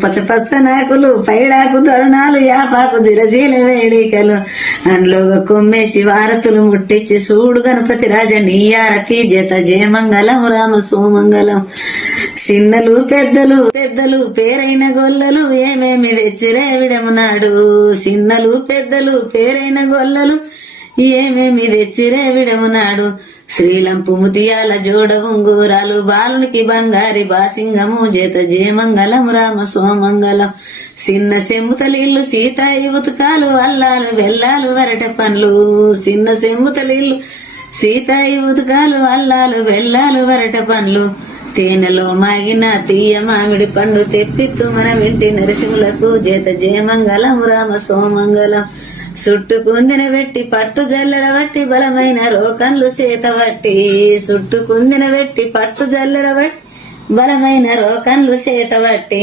పచ్చ నాకులు పైడాకు తరుణాలు యాపాకు జిరజీల వేడికలు అందులో కొమ్మేసి వారతులు ముట్టించి సూడు గణపతి రాజ నీయారతి జత జయమంగళం రామ సోమంగళం చిన్నలు పెద్దలు పేరైన గొల్లలు ఏమేమి తెచ్చిరేవిడమునాడు చిన్నలు పెద్దలు పేరైన గొల్లలు ఏమేమి తెచ్చిరేవిడమునాడు శ్రీలంపు ముతియాల జోడ ఉంగూరాలు బాలునికి బంగారి బాసింగము జత జయమంగళం రామ సోమంగళం చిన్న సెమ్ముతలిల్లు సీతాయి ఉతుకాలు అల్లాలు వెల్లాలు వరట పండ్లు చిన్న సెమ్ముతలిల్లు సీతాయి ఉతుకాలు అల్లాలు వెల్లాలు వరట పండ్లు తేనెలో మాగిన తీయ మామిడి పండు తెప్పిత్తు మన ఇంటి నరసింహులకు జత జయమంగళం రామ సోమంగళం సుట్టుకుందిన పెట్టి పట్టు జల్లెడబట్టి బలమైన రోకన్లు సేతబట్టి సుట్టుకుందిన పెట్టి పట్టు జల్లెడబట్టి బలమైన రోకన్లు సేతబట్టి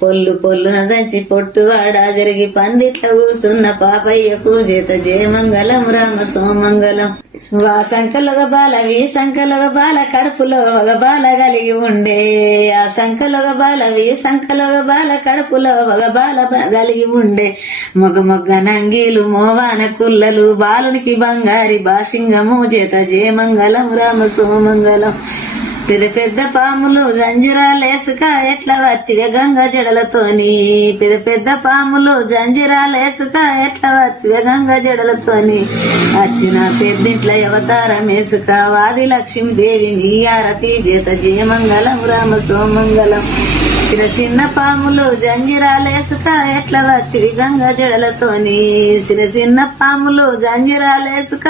పొల్లున దంచి పొట్టువాడా జరిగి పందిట్ల కూసున్న పాపయ్యకు జత జయమంగళం రామ సోమంగళం వా సంకలొగ బాల వీ సంకలొగ బాల కడుపులో ఒక బాల కలిగి ఉండే ఆ సంకలొగ బాల వీ సంకలొగ బాల కడుపులో ఒక బాల కలిగి ఉండే మొగ నంగీలు మోవాన కుల్లలు బాలునికి బంగారి బాసింగము జత జయమంగళం రామ సోమంగళం పెద్ద పాములు జంజిరాలేసుక ఎట్లా వత్తివే గంగ జడలతోని పెద్ద పాములు జంజిరాలేసుక ఎట్లా వత్తివే గంగ జడలతోని వచ్చిన పెద్దింట్ల అవతారం వేసుక వాది లక్ష్మీదేవి నీ ఆరతి జత జయమంగళం రామ సోమంగళం చిన్న పాములు జంజిరాలేసుక ఎట్ల వత్తివి గంగ జడలతోని చిన్న పాములు జంజిరాలేసుక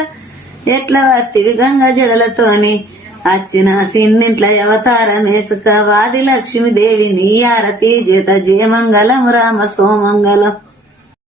ఎట్ల వత్తివి గంగ జడలతోని అచ్చిన సిన్నింట్ల అవతారం వేసుక వాది లక్ష్మీదేవి నీ ఆరతి జత జయమంగళం రామ సోమంగళం